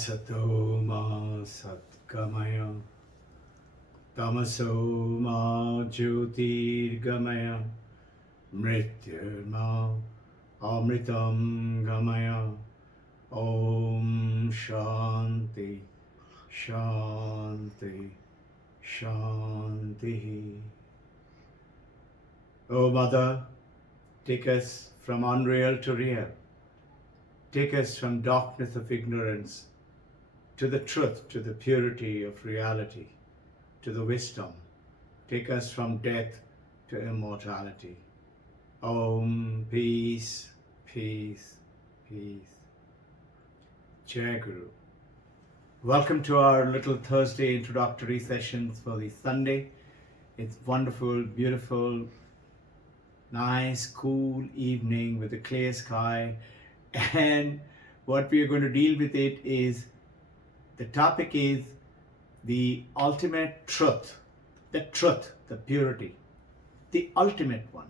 Asato ma satgamaya, tamaso ma jyotirgamaya, mrityurma amritam gamaya. Om Shanti, Shanti, Shanti. O Mother, take us from unreal to real. Take us from darkness of ignorance to the truth, to the purity of reality, to the wisdom. Take us from death to immortality. Om, peace, peace, peace. Jai Guru. Welcome to our little Thursday introductory sessions for the Sunday. It's wonderful, beautiful, nice, cool evening with a clear sky. And what we are going to deal with it is, the topic is the ultimate truth, the purity, the ultimate one.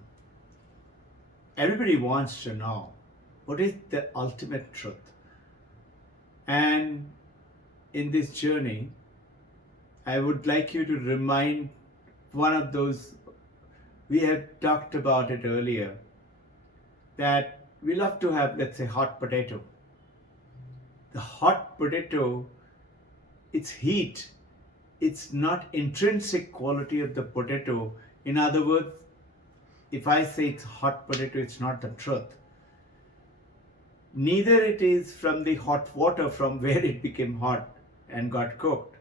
Everybody wants to know, what is the ultimate truth? And in this journey, I would like you to remind one of those, we had talked about it earlier, that we love to have, let's say, hot potato. The hot potato, its heat, it's not intrinsic quality of the potato. In other words, if I say it's hot potato, it's not the truth. Neither it is from the hot water from where it became hot and got cooked,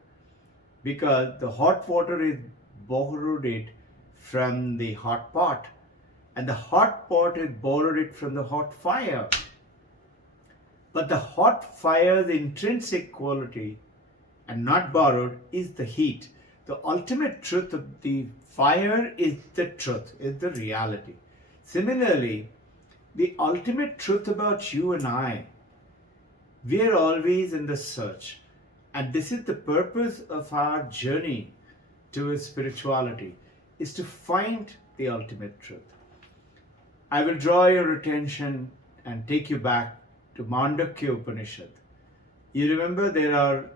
because the hot water is borrowed it from the hot pot, and the hot pot is borrowed it from the hot fire. But the hot fire's intrinsic quality, and not borrowed, is the heat. The ultimate truth of the fire is the truth, is the reality. Similarly, the ultimate truth about you and I, we are always in the search. And this is the purpose of our journey towards spirituality, is to find the ultimate truth. I will draw your attention and take you back to Mandakya Upanishad. You remember there are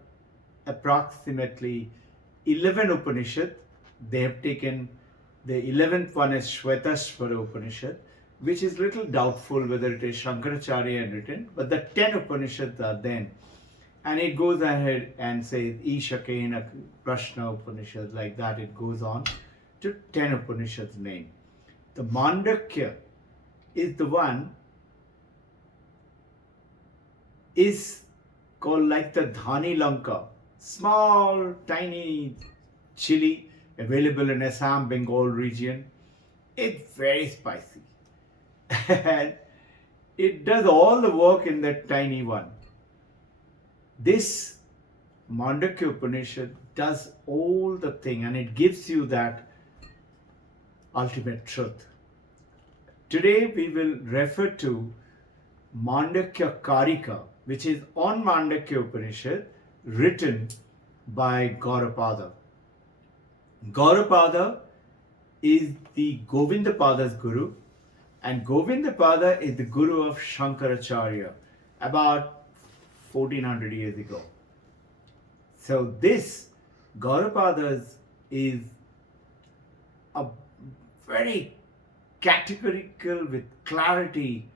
approximately 11 Upanishads. They have taken the 11th one as Shvetaswara Upanishad, which is little doubtful whether it is Shankaracharya had written, but the 10 Upanishads are then. And it goes ahead and says Ishakena Prashna Upanishad, like that it goes on to 10 Upanishads name. The Mandakya is the one, is called like the Dhani Lanka, small tiny chili available in Assam, Bengal region. It's very spicy. And it does all the work in that tiny one. This Mandakya Upanishad does all the thing, and it gives you that ultimate truth. Today we will refer to Mandakya Karika, which is on Mandakya Upanishad, written by Gaudapada. Gaudapada is the Govindapada's guru, and Govindapada is the guru of Shankaracharya about 1400 years ago. So this Gaudapada's is a very categorical, with clarity,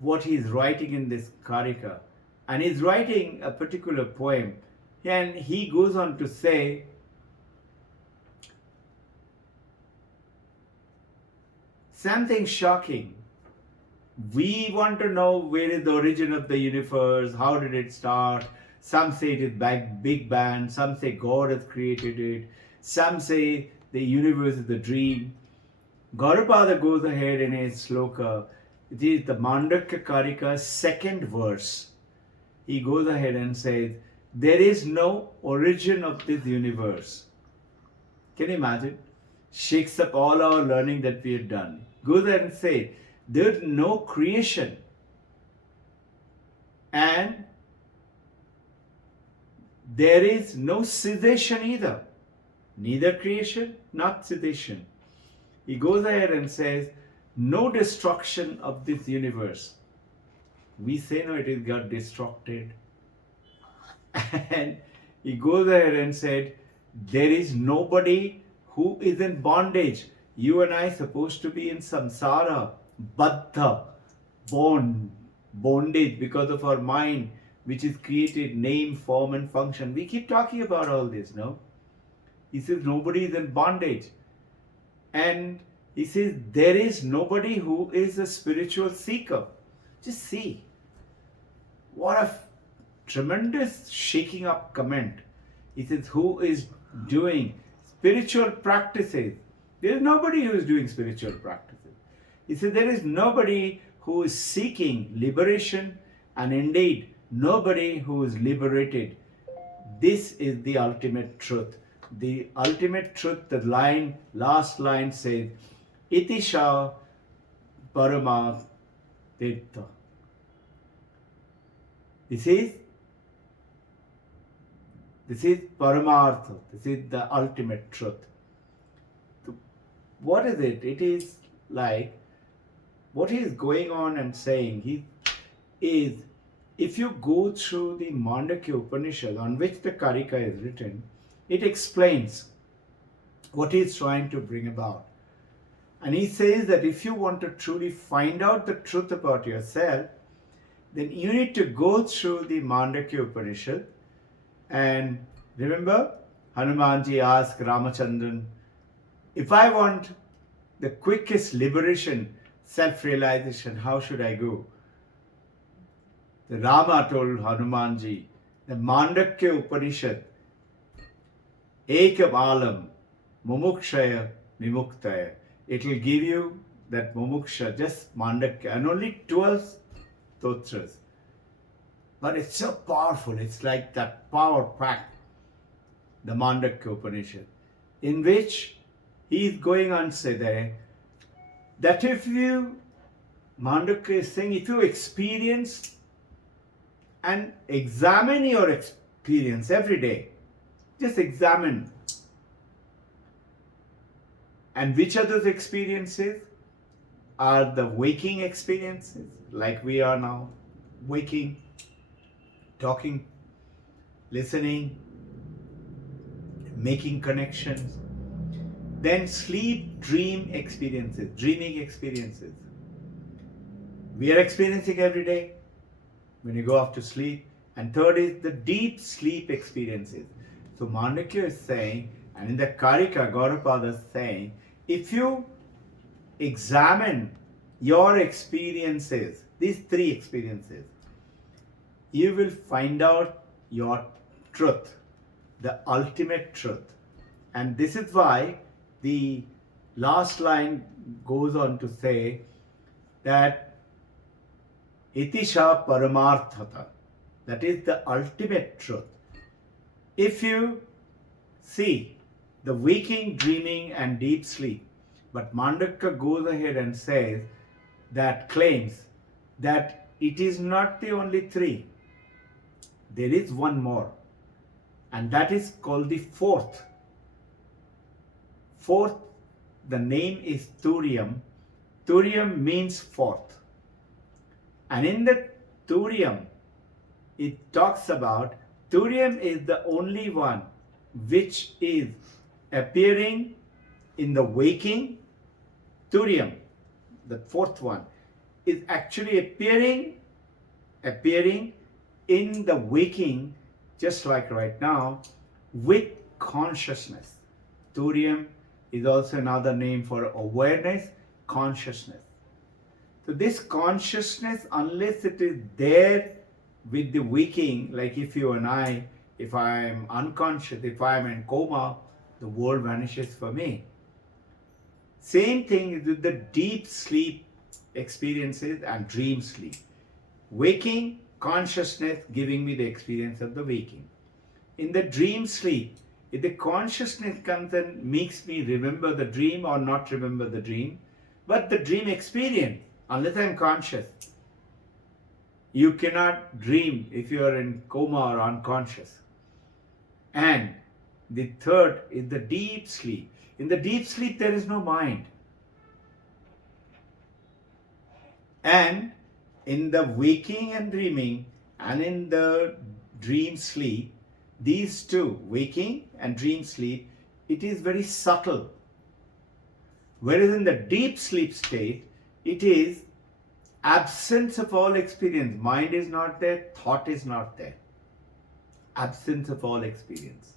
what he is writing in this Karika. And he's writing a particular poem, and he goes on to say, something shocking. We want to know where is the origin of the universe, how did it start. Some say it is Big Bang, some say God has created it, some say the universe is a dream. Gaudapada goes ahead in his sloka, it is the Mandakya Karika's second verse. He goes ahead and says, there is no origin of this universe. Can you imagine? Shakes up all our learning that we have done. Goes ahead and says, there is no creation, and there is no cessation either. Neither creation, not cessation. He goes ahead and says, no destruction of this universe. We say no, it is got destructed. And he goes ahead and said, there is nobody who is in bondage. You and I supposed to be in samsara, baddha, bondage because of our mind, which is created name, form, and function. We keep talking about all this, no? He says nobody is in bondage. And he says there is nobody who is a spiritual seeker. Just see. What a tremendous shaking up comment. He says, who is doing spiritual practices? There is nobody who is doing spiritual practices. He says, there is nobody who is seeking liberation, and indeed nobody who is liberated. This is the ultimate truth. The ultimate truth, the last line says, Itisha Parama Tirtha. This is Paramartha. This is the ultimate truth. What is it? It is like what he is going on and saying is, if you go through the Mandakya Upanishad on which the Karika is written, it explains what he is trying to bring about. And he says that if you want to truly find out the truth about yourself, then you need to go through the Mandakya Upanishad. And remember, Hanumanji asked Ramachandran, if I want the quickest liberation, self-realization, how should I go? The Rama told Hanumanji, the Mandakya Upanishad, Ekam Alam, Mumukshaya Vimuktaya. It will give you that Mumuksha, just Mandakya, and only 12 stotras. But it's so powerful. It's like that power pack, the Mandakya Upanishad, in which he is going on to say there that if you, Mandakya is saying, if you experience and examine your experience every day, just examine. And which are those experiences? Are the waking experiences, like we are now, waking, talking, listening, making connections. Then sleep, dream experiences, dreaming experiences. We are experiencing every day when you go off to sleep. And third is the deep sleep experiences. So Mandakya is saying, and in the Karika, Gaudapada is saying, if you examine your experiences, these three experiences, you will find out your truth, the ultimate truth. And this is why the last line goes on to say that Itisha Paramarthata, that is the ultimate truth. If you see the waking, dreaming, and deep sleep, but Mandakya goes ahead and says that, claims that it is not the only three. There is one more, and that is called the fourth. Fourth, the name is Turiam. Turiam means fourth. And in the Turiam, it talks about Turiam is the only one which is appearing in the waking. Turiam, the fourth one, is actually appearing in the waking, just like right now, with consciousness. Turiam is also another name for awareness, consciousness. So this consciousness, unless it is there with the waking, like if you and I, if I am unconscious, if I am in coma, the world vanishes for me. Same thing with the deep sleep experiences and dream sleep. Waking, consciousness giving me the experience of the waking. In the dream sleep, if the consciousness comes and makes me remember the dream or not remember the dream, but the dream experience, unless I am conscious, you cannot dream if you are in coma or unconscious. And the third is the deep sleep. In the deep sleep, there is no mind. And in the waking and dreaming, and in the dream sleep, these two, waking and dream sleep, it is very subtle. Whereas in the deep sleep state, it is absence of all experience. Mind is not there, thought is not there. Absence of all experience.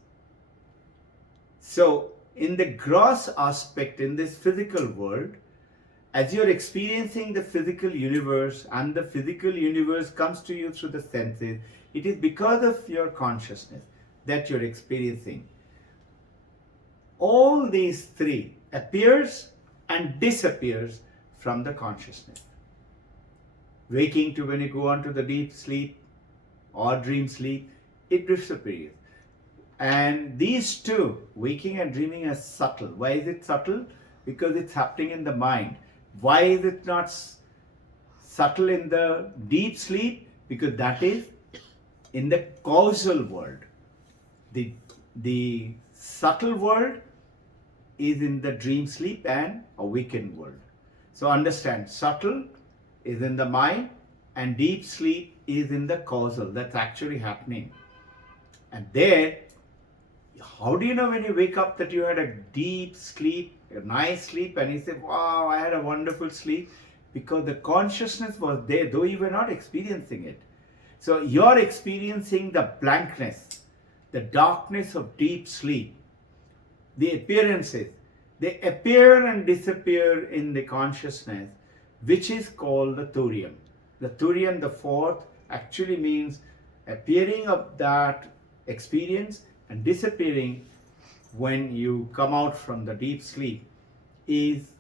So, in the gross aspect, in this physical world, as you're experiencing the physical universe and the physical universe comes to you through the senses, it is because of your consciousness that you're experiencing. All these three appears and disappears from the consciousness. Waking to when you go on to the deep sleep or dream sleep, it disappears. And these two, waking and dreaming, are subtle. Why is it subtle? Because it's happening in the mind. Why is it not subtle in the deep sleep? Because that is in the causal world. The subtle world is in the dream sleep and awakened world. So understand, subtle is in the mind and deep sleep is in the causal. That's actually happening. And there, how do you know when you wake up that you had a deep sleep, a nice sleep, and you say, wow, I had a wonderful sleep? Because the consciousness was there, though you were not experiencing it. So you're experiencing the blankness, the darkness of deep sleep. The appearances, they appear and disappear in the consciousness, which is called the turiya. The turiya, the fourth, actually means appearing of that experience and disappearing when you come out from the deep sleep is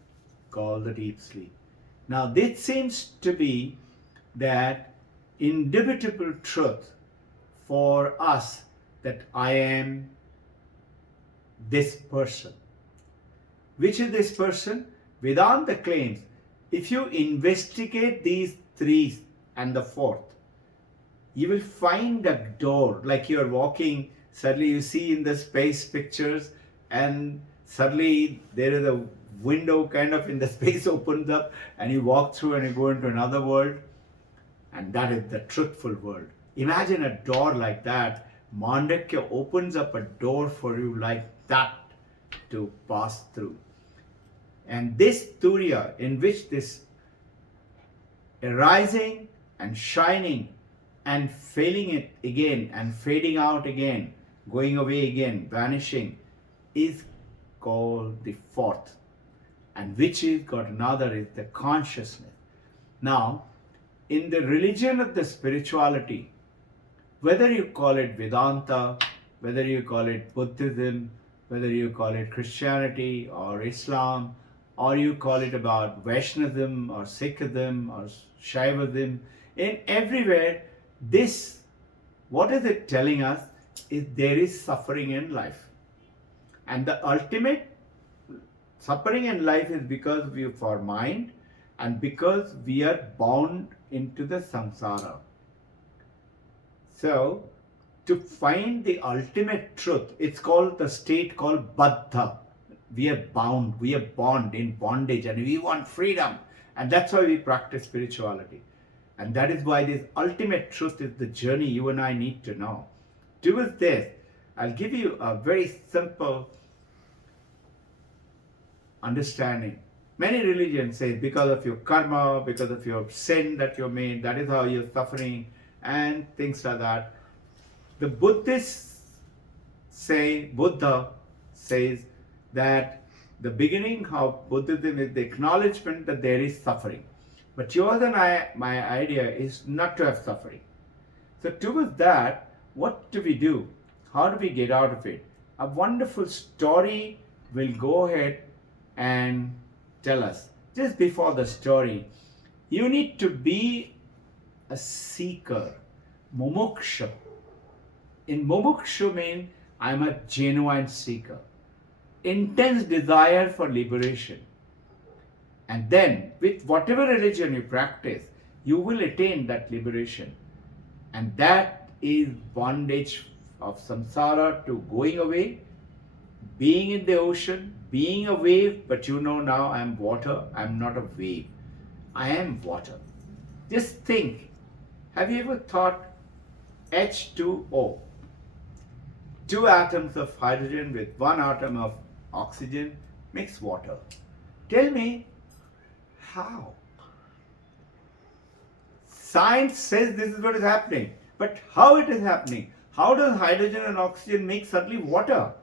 called the deep sleep. Now this seems to be that indubitable truth for us, that I am this person. Which is this person? Vedanta claims, if you investigate these three and the fourth, you will find a door, like you're walking, suddenly you see in the space pictures, and suddenly there is a window kind of in the space opens up, and you walk through and you go into another world, and that is the truthful world. Imagine a door like that. Mandakya opens up a door for you like that to pass through. And this turiya, in which this arising and shining and failing it again and fading out again, going away again, vanishing, is called the fourth. And which is got another is the consciousness. Now, in the religion of the spirituality, whether you call it Vedanta, whether you call it Buddhism, whether you call it Christianity or Islam, or you call it about Vaishnavism or Sikhism or Shaivism, in everywhere, this, what is it telling us, is there is suffering in life. And the ultimate suffering in life is because of our mind and because we are bound into the samsara. So, to find the ultimate truth, it's called the state called baddha. We are bound, we are bound in bondage, and we want freedom. And that's why we practice spirituality. And that is why this ultimate truth is the journey you and I need to know. Towards this, I'll give you a very simple understanding. Many religions say because of your karma, because of your sin that you made, that is how you're suffering, and things like that. The Buddhists say, Buddha says that the beginning of Buddhism is the acknowledgement that there is suffering. But yours and my idea is not to have suffering. So towards that, what do we do? How do we get out of it? A wonderful story will go ahead and tell us. Just before the story, you need to be a seeker, mumuksha. In mumuksha means I'm a genuine seeker. Intense desire for liberation. And then, with whatever religion you practice, you will attain that liberation. And that is bondage of samsara to going away, being in the ocean, being a wave, but you know now I am water, I am not a wave. I am water. Just think, have you ever thought H2O. Two atoms of hydrogen with one atom of oxygen makes water. Tell me how? Science says this is what is happening, but how it is happening? How does hydrogen and oxygen make suddenly water?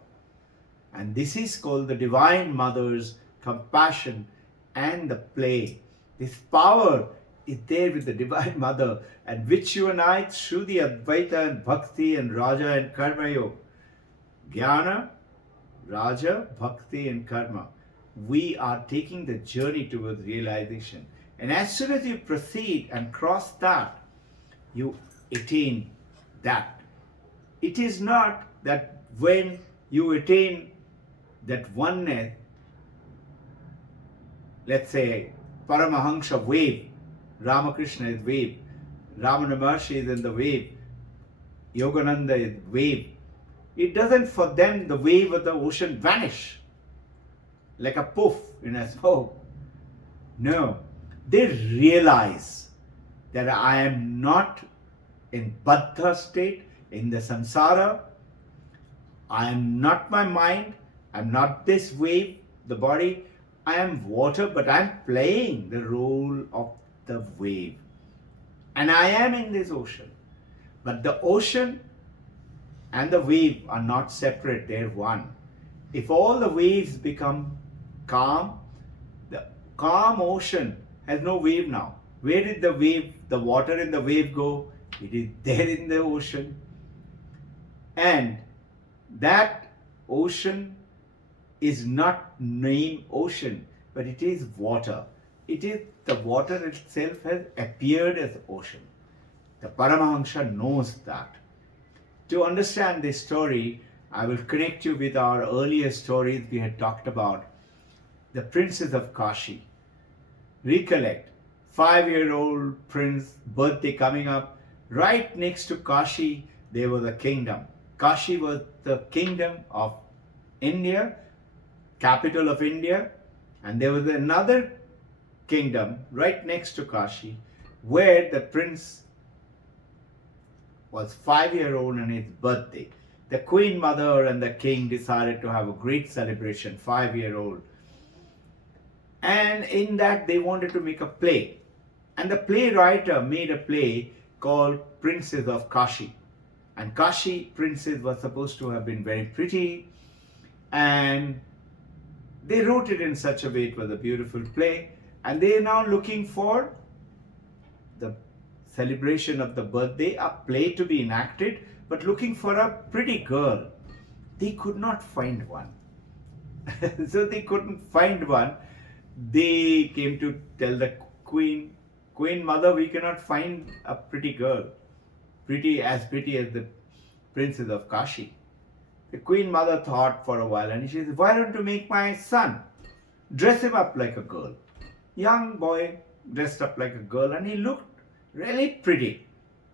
And this is called the Divine Mother's compassion and the play. This power is there with the Divine Mother, and which you and I, through the Advaita and Bhakti and Raja and Karma Yoga, Jnana, Raja, Bhakti and Karma, we are taking the journey towards realization. And as soon as you proceed and cross that, you attain that. It is not that when you attain that oneness, let's say Paramahansa wave, Ramakrishna is wave, Ramana Maharshi is in the wave, Yogananda is wave. It doesn't for them the wave of the ocean vanish like a poof in a smoke. No, they realize that I am not in baddha state, in the samsara. I am not my mind. I'm not this wave, the body. I am water, but I'm playing the role of the wave. And I am in this ocean. But the ocean and the wave are not separate, they're one. If all the waves become calm, the calm ocean has no wave now. Where did the wave, the water in the wave go? It is there in the ocean. And that ocean is not named ocean, but it is water. It is the water itself has appeared as ocean. The Paramahansa knows that. To understand this story, I will connect you with our earlier stories we had talked about. The princes of Kashi. Recollect, 5-year-old prince, birthday coming up. Right next to Kashi, there was a kingdom. Kashi was the kingdom of India, capital of India, and there was another kingdom right next to Kashi where the prince was 5-year-old on his birthday. The queen mother and the king decided to have a great celebration, 5-year-old. And in that they wanted to make a play. And the playwriter made a play called Princes of Kashi. And Kashi princes were supposed to have been very pretty. And they wrote it in such a way, it was a beautiful play. And they are now looking for the celebration of the birthday, a play to be enacted, but looking for a pretty girl. They could not find one. So they couldn't find one. They came to tell the queen mother, we cannot find a pretty girl, pretty as the princes of Kashi. The queen mother thought for a while and she said, why don't you make my son dress him up like a girl? Young boy dressed up like a girl, and he looked really pretty,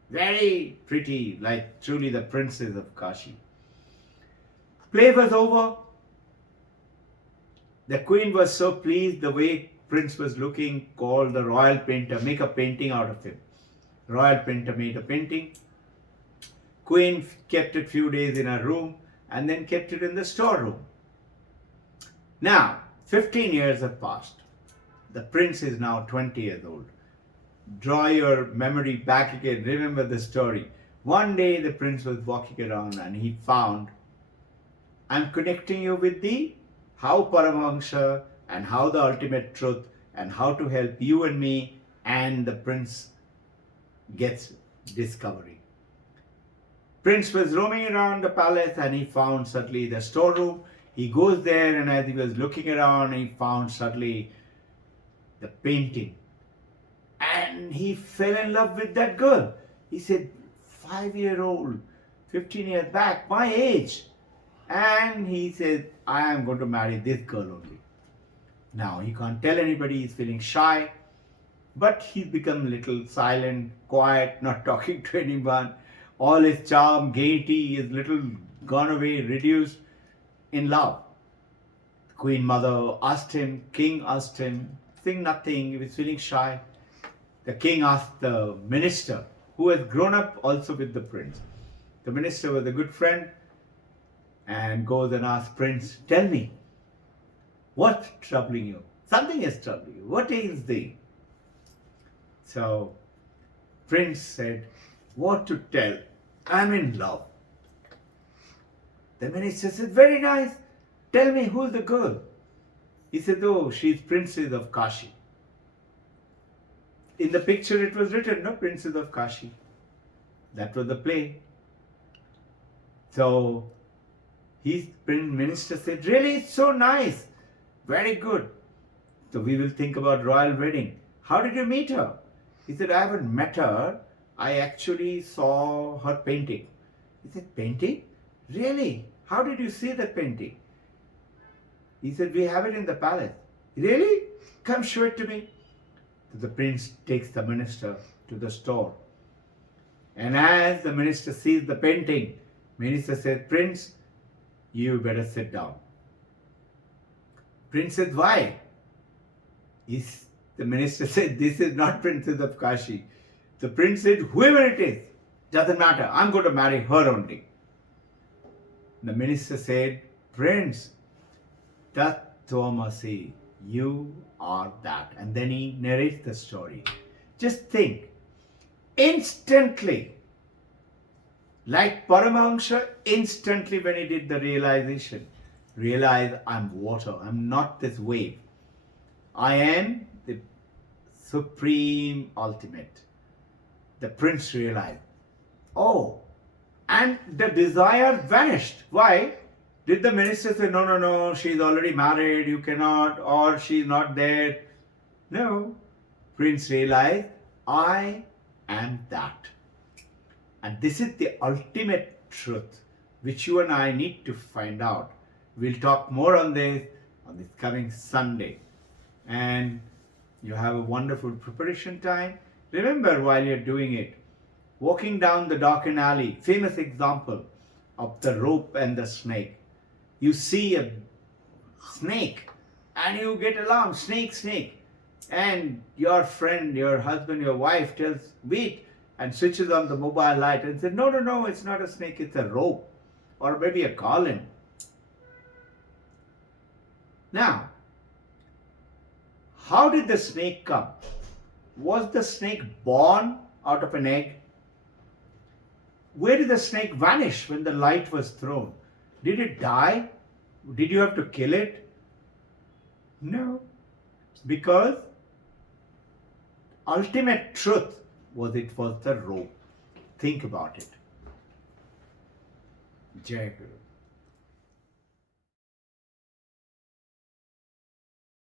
very pretty, like truly the princes of Kashi. Play was over. The queen was so pleased the way prince was looking, called the royal painter, make a painting out of him. Royal painter made a painting. Queen kept it few days in her room and then kept it in the storeroom. Now, 15 years have passed. The prince is now 20 years old. Draw your memory back again. Remember the story. One day the prince was walking around and he found, I'm connecting you with the how Paramahansa and how the ultimate truth and how to help you and me, and the prince gets discovery. Prince was roaming around the palace and he found suddenly the storeroom. He goes there, and as he was looking around, he found suddenly the painting. And he fell in love with that girl. He said, 5-year-old, 15 years back, my age. And he said, I am going to marry this girl only. Now, he can't tell anybody, he's feeling shy. But he's become a little silent, quiet, not talking to anyone. All his charm, gaiety is little gone away, reduced in love. The queen mother asked him, king asked him, saying nothing, he was feeling shy. The king asked the minister, who has grown up also with the prince, The minister was a good friend and goes and asks Prince, tell me, what's troubling you? Something is troubling you. What ails thee? So Prince said, what to tell? I'm in love. The minister said, very nice. Tell me, who's the girl? He said, oh, she's Princess of Kashi. In the picture it was written, no, Princess of Kashi. That was the play. So his minister said, really, it's so nice. Very good. So we will think about royal wedding. How did you meet her? He said, I haven't met her. I actually saw her painting. He said, painting? Really? How did you see that painting? He said, we have it in the palace. Really? Come show it to me. So the prince takes the minister to the store. And as the minister sees the painting, minister said, Prince, you better sit down. Prince said, why? The minister said, this is not Princess of Kashi. The prince said, whoever it is, doesn't matter. I'm going to marry her only. The minister said, Prince, Tat Tvamasi, you are that. And then he narrates the story. Just think, instantly, like Paramahamsa, instantly when he did the realization, realized I'm water, I'm not this wave. I am the supreme ultimate. The prince realized, oh, and the desire vanished. Why? Did the minister say, no, no, no, she's already married, you cannot, or she's not there? No. Prince realized, I am that. And this is the ultimate truth, which you and I need to find out. We'll talk more on this coming Sunday. And you have a wonderful preparation time. Remember, while you're doing it, walking down the darkened alley, famous example of the rope and the snake. You see a snake and you get alarmed, snake, snake. And your friend, your husband, your wife tells, wait, and switches on the mobile light and says, no, no, no, it's not a snake, it's a rope or maybe a garland. Now, how did the snake come? Was the snake born out of an egg? Where did the snake vanish when the light was thrown? Did it die? Did you have to kill it? No, because ultimate truth was it was the rope. Think about it. Jai Guru.